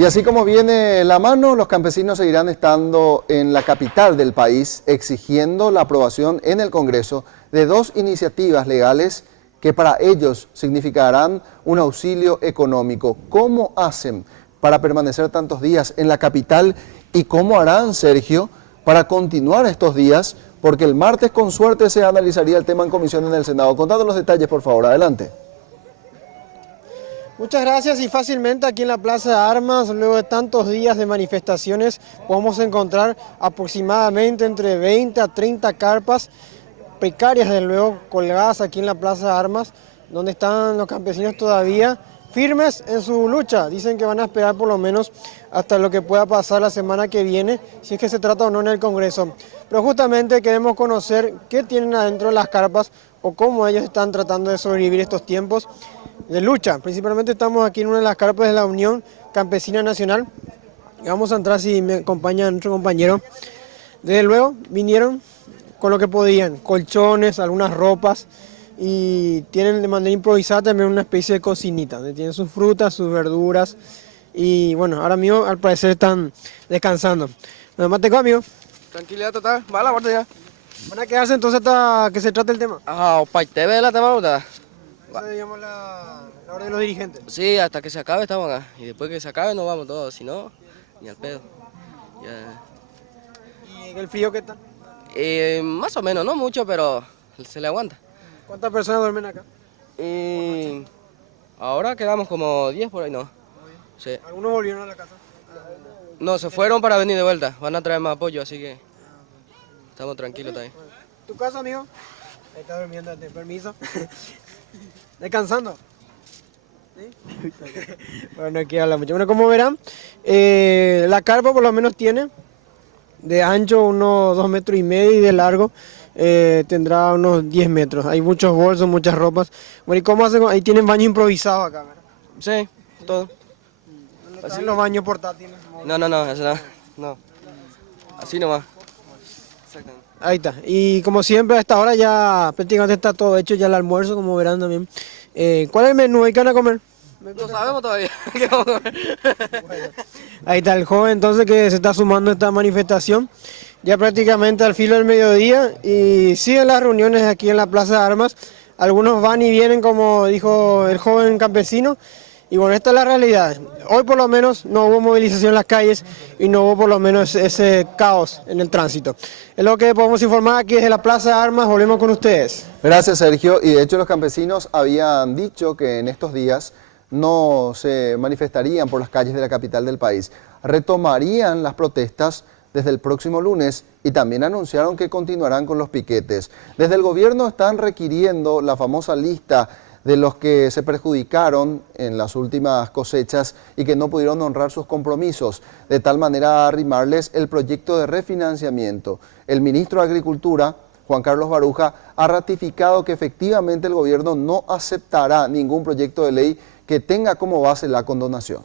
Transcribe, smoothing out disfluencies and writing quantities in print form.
Y así como viene la mano, los campesinos seguirán estando en la capital del país exigiendo la aprobación en el Congreso de dos iniciativas legales que para ellos significarán un auxilio económico. ¿Cómo hacen para permanecer tantos días en la capital y cómo harán, Sergio, para continuar estos días? Porque el martes con suerte se analizaría el tema en comisión en el Senado. Contando los detalles, por favor, adelante. Muchas gracias y fácilmente aquí en la Plaza de Armas, luego de tantos días de manifestaciones, podemos encontrar aproximadamente entre 20 a 30 carpas precarias, desde luego, colgadas aquí en la Plaza de Armas, donde están los campesinos todavía firmes en su lucha. Dicen que van a esperar por lo menos hasta lo que pueda pasar la semana que viene, si es que se trata o no en el Congreso. Pero justamente queremos conocer qué tienen adentro de las carpas o cómo ellos están tratando de sobrevivir estos tiempos de lucha. Principalmente estamos aquí en una de las carpas de la Unión Campesina Nacional. Y vamos a entrar si me acompaña nuestro compañero. Desde luego vinieron con lo que podían, colchones, algunas ropas, y tienen de manera improvisada también una especie de cocinita, donde tienen sus frutas, sus verduras, y bueno, ahora mismo al parecer están descansando. Nada más tengo, amigo. Tranquilidad total, va a la vuelta ya. ¿Van a quedarse entonces hasta que se trate el tema? Ajá, para TV la tema, ¿verdad? Esa es, digamos, la orden de los dirigentes. Sí, hasta que se acabe estamos acá. Y después que se acabe nos vamos todos, si no, ni al pedo. Ya. ¿Y el frío qué tal? Más o menos, no mucho, pero se le aguanta. ¿Cuántas personas duermen acá? Ahora quedamos como 10 por ahí, ¿no? Sí. ¿Algunos volvieron a la casa? No, se fueron para venir de vuelta. Van a traer más apoyo, así que estamos tranquilos también. ¿Tu casa, amigo? Ahí está durmiendo, permiso. ¿Descansando? ¿Sí? Bueno, no quiero hablar mucho. Bueno, como verán, la carpa por lo menos tiene de ancho unos 2,5 metros y de largo tendrá unos 10 metros. Hay muchos bolsos, muchas ropas. Bueno, ¿y cómo hacen? Ahí tienen baño improvisado acá, ¿verdad? Sí, todo. Así los baños portátiles. No, eso no. Así nomás. Exactamente. Ahí está. Y como siempre a esta hora ya prácticamente está todo hecho, ya el almuerzo, como verán también. ¿Cuál es el menú? ¿Qué van a comer? No sabemos todavía qué vamos a comer. Bueno, ahí está el joven entonces que se está sumando a esta manifestación. Ya prácticamente al filo del mediodía y siguen las reuniones aquí en la Plaza de Armas. Algunos van y vienen, como dijo el joven campesino. Y bueno, esta es la realidad. Hoy por lo menos no hubo movilización en las calles y no hubo por lo menos ese caos en el tránsito. Es lo que podemos informar aquí desde la Plaza de Armas. Volvemos con ustedes. Gracias, Sergio. Y de hecho los campesinos habían dicho que en estos días no se manifestarían por las calles de la capital del país. Retomarían las protestas desde el próximo lunes y también anunciaron que continuarán con los piquetes. Desde el gobierno están requiriendo la famosa lista de los que se perjudicaron en las últimas cosechas y que no pudieron honrar sus compromisos, de tal manera arrimarles el proyecto de refinanciamiento. El ministro de Agricultura, Juan Carlos Baruja, ha ratificado que efectivamente el gobierno no aceptará ningún proyecto de ley que tenga como base la condonación.